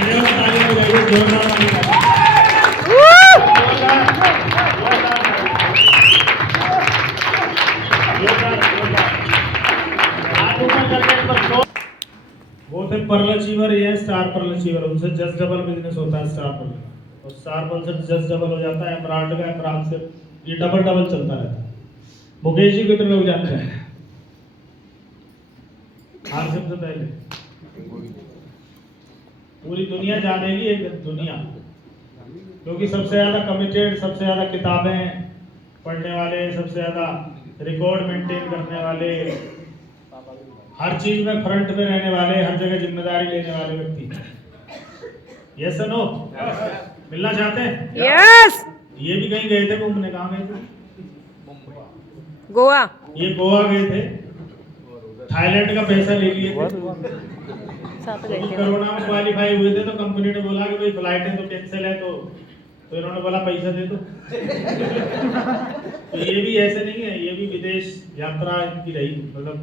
वो थे Perl achiever, ये स्टार पर्ल अचीवर, उनसे जस्ट डबल बिजनेस होता है स्टार पर्ल, और स्टार पर्ल से जस्ट डबल हो जाता है एमराल्ड का, एमराल्ड से ये डबल डबल चलता रहता है। मुकेश जी कितने लोग जानते हैं आरसीएम से पहले? पूरी दुनिया जानेगी एक दुनिया, क्योंकि सबसे ज्यादा कमिटेड, सबसे ज्यादा किताबें पढ़ने वाले, सबसे ज्यादा रिकॉर्ड मेंटेन करने वाले, हर चीज में फ्रंट में रहने वाले, हर जगह जिम्मेदारी लेने वाले व्यक्ति। Yes no? मिलना चाहते हैं? यस। ये भी कहीं गए थे घूमने, कहाँ गए थे? गोवा। ये गोवा गए थे, थाईलैंड का पैसा ले लिए थे। कोरोना में क्वालिफाई हुए थे तो कंपनी ने बोला कि भाई फ्लाइटें तो कैंसिल है, तो इन्होंने बोला पैसा दे दो। तो ये भी ऐसे नहीं है, ये भी विदेश यात्रा इनकी रही, मतलब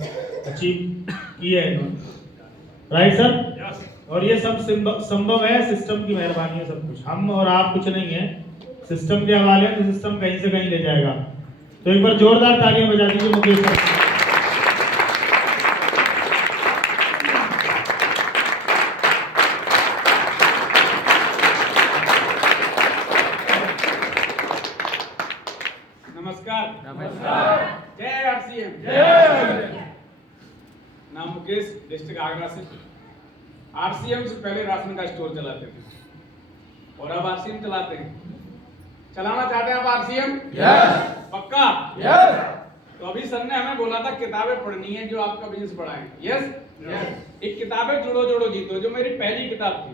अचीव की है इन्होंने। Right sir? और ये सब संभव है, सिस्टम की मेहरबानी है सब कुछ, हम और आप कुछ नहीं है, सिस्टम के हवाले, तो सिस्टम कहीं से कहीं ले जाएगा। तो एक बार जोरदार तालियां बजा दीजिए मुकेश सर। नमस्कार। जय आरसीएम। जय। नाम मुकेश, डिस्ट्रिक्ट आगरा से। आरसीएम से पहले राशन का स्टोर चलाते थे और अब आरसीएम चलाते हैं। चलाना चाहते हैं आप आरसीएम? यस। पक्का? यस। तो अभी सर ने हमें बोला था किताबें पढ़नी है जो आपका बिजनेस बढ़ाएं। यस? यस। एक किताब है जुड़ो जोड़ो जीतो, जो मेरी पहली किताब थी।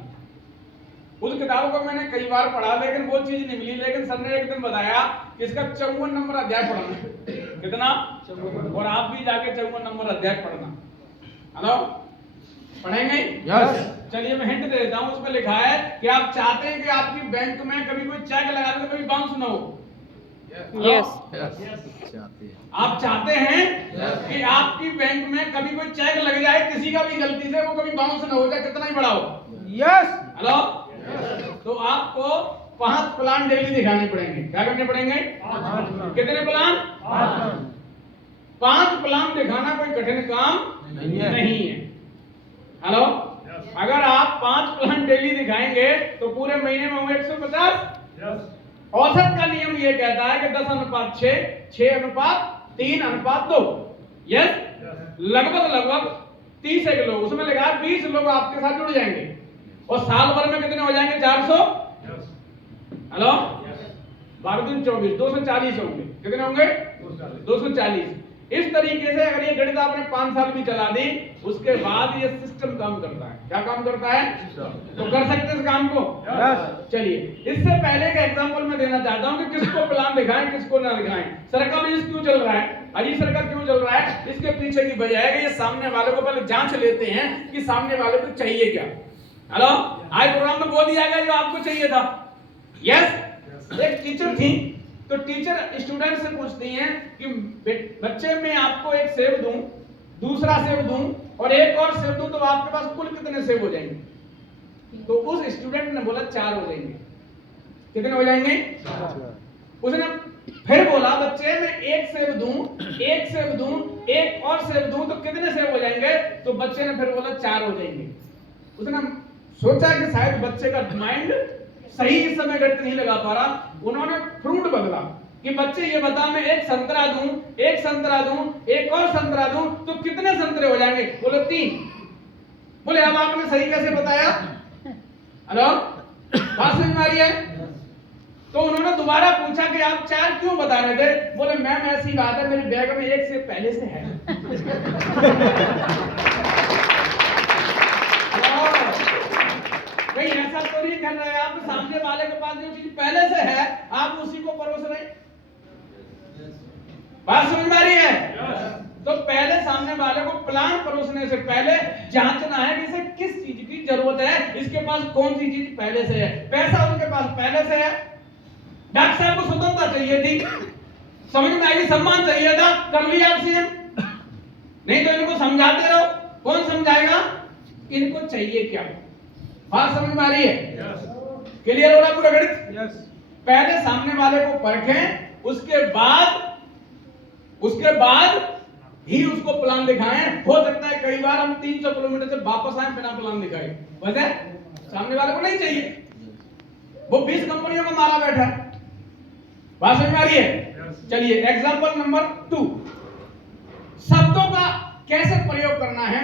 उस किताब को मैंने कई बार पढ़ा, लेकिन वो चीज नहीं मिली। लेकिन सर ने एक दिन बताया कि इसका 54 नंबर अध्याय पढ़ना। कितना? 54। और आप भी जाके 54 नंबर अध्याय पढ़ना। हेलो, पढ़ेंगे? यस। चलिए मैं हिंट दे देता हूँ। उसमें लिखा है कि आप चाहते हैं कि आपकी बैंक में कभी कोई चेक लगा दे तो कभी बाउंस ना हो। यस। आप चाहते हैं कि आपकी बैंक में कभी कोई चेक लग जाए किसी का भी गलती से, वो कभी बाउंस ना हो जाए, कितना ही बड़ा हो। यस। हेलो, तो आपको 5 प्लान डेली दिखाने पड़ेंगे। क्या करने पड़ेंगे? कितने प्लान? 5 प्लान दिखाना कोई कठिन काम नहीं है। हेलो, अगर आप 5 प्लान डेली दिखाएंगे तो पूरे महीने में होंगे 150। औसत का नियम ये कहता है कि 10:6, 6:3:2। यस। लगभग 30 एक लोग, उसमें लगा 20 लोग आपके साथ जुड़ जाएंगे, और साल भर में कितने हो जाएंगे? 400। हेलो, 12 दिन 24, 240 होंगे। कितने होंगे? 240। इस तरीके से अगर ये गणित आपने 5 साल भी चला दी, उसके बाद ये सिस्टम काम करता है। क्या काम करता है? तो कर सकते हैं इस काम को? चलिए, इससे पहले का एग्जांपल मैं देना चाहता हूं कि किसको प्लान दिखाएं, किसको ना दिखाएं। सर का बिजनेस क्यों चल रहा है, अजी सर का क्यों चल रहा है, इसके पीछे की वजह है कि ये सामने वाले को पहले जांच लेते हैं कि सामने वाले को चाहिए क्या। हेलो, आज प्रोग्राम में बोल दिया गया जो आपको चाहिए था। यस। एक टीचर थी, तो टीचर स्टूडेंट से पूछती हैं कि बच्चे मैं आपको एक सेब दूं, दूसरा सेब दूं और एक और सेब दूं, तो आपके पास कुल कितने सेब हो जाएंगे? तो उस स्टूडेंट ने बोला 4 हो जाएंगे। कितने हो जाएंगे? 4। उसने फिर बोला बच्चे मैं एक सेब दूं, एक सेब दूं, एक और सेब दूं, तो कितने सेब हो जाएंगे? तो बच्चे ने फिर बोला 4 हो जाएंगे। उसने सोचा कि शायद बच्चे का माइंड सही इस समय गणित नहीं लगा पा रहा। उन्होंने फ्रूट बदला कि बच्चे ये बता मैं एक संतरा दूं, एक संतरा दूं, एक और संतरा दूं, तो कितने संतरे हो जाएंगे? बोले 3। बोले अब आपने सही कैसे बताया? हेलो, बात समझ में आ रही है? तो उन्होंने दोबारा पूछा कि आप 4 क्यों बता रहे थे? बोले मैम ऐसी बात है, मेरे बैग में एक से पहले से है। नहीं ऐसा तो नहीं कर रहे आप, सामने वाले के पास जो चीज पहले से है आप उसी को परोस रहे। बात समझ में आ रही है? तो पहले सामने वाले को प्लान परोसने से पहले जांचना है कि इसे किस चीज की जरूरत है, इसके पास कौन सी चीज पहले से है। पैसा उसके पास पहले से है, डॉक्टर साहब को स्वतंत्रता चाहिए थी, समझ में आई, सम्मान चाहिए था, कर लिया आप सीएम। नहीं तो इनको समझाते रहो, कौन समझाएगा? इनको चाहिए क्या? बात समझ में आ रही है? क्लियर हो रहा है पूरा गणित? पहले सामने वाले को परखें, उसके बाद ही उसको प्लान दिखाएं। हो सकता है कई बार हम 300 किलोमीटर से वापस आए बिना प्लान दिखाए, वजह सामने वाले को नहीं चाहिए, वो 20 कंपनियों को मारा बैठा है। बात समझ में आ रही है? चलिए एग्जांपल नंबर 2, शब्दों का कैसे प्रयोग करना है।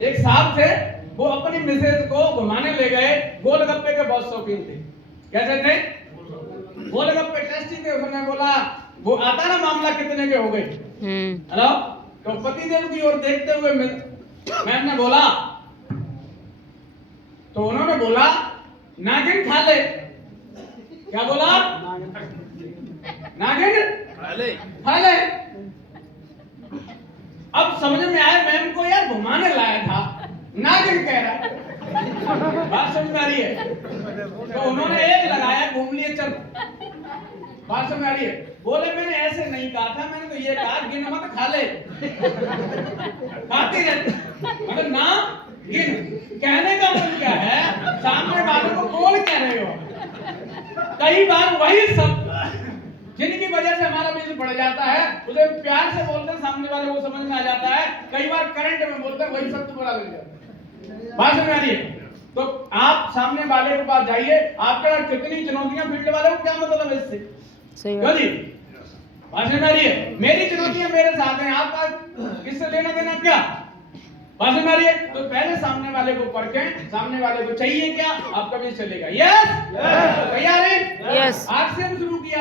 एक साहब थे, वो अपनी मिसेज को घुमाने ले गए, गोलगप्पे के बहुत शौकीन थे। कैसे थे? गोलगप्पे टेस्टी थे। उसने बोला, वो आता ना मामला कितने के हो गए, हेलो, तो पतिदेव की ओर देखते हुए मैम ने बोला, तो उन्होंने बोला नागिन खा ले। क्या बोला? नागिन खा ले। अब समझ में आया मैम को, यार घुमाने लाया था, नागिन कह रहा है। बात समझ में आ रही है? तो उन्होंने एक लगाया, घूम लिए, चल। बात समझ में आ रही है? बोले मैंने ऐसे नहीं कहा था, मैंने तो ये कहा गिन मत खा ले, खाते रहते, मतलब ना गिन। कहने का मतलब क्या है, सामने वाले को बोल कह रहे हो। कई बार वही शब्द जिनकी वजह से हमारा बिजनेस बढ़ जाता है, उसे प्यार से बोलते हैं, सामने वाले को समझ में आ जाता है। कई बार करंट में बोलते हैं, वही शब्द बुरा लग जाता है। बात समझ में आ रही है? तो आप सामने वाले के पास जाइए, आपके पास कितनी चुनौतियां, फील्ड वाले को क्या मतलब है इससे? सही क्यों जी? बात समझ में आ रही है? मेरी चुनौतियां मेरे साथ हैं, आपका इससे लेना देना क्या? बात समझ में आ रही है? तो पहले सामने वाले को परखें, सामने वाले को चाहिए क्या, आपका भी चलेगा। यस, तैयार है? Yes. आज से हम शुरू किया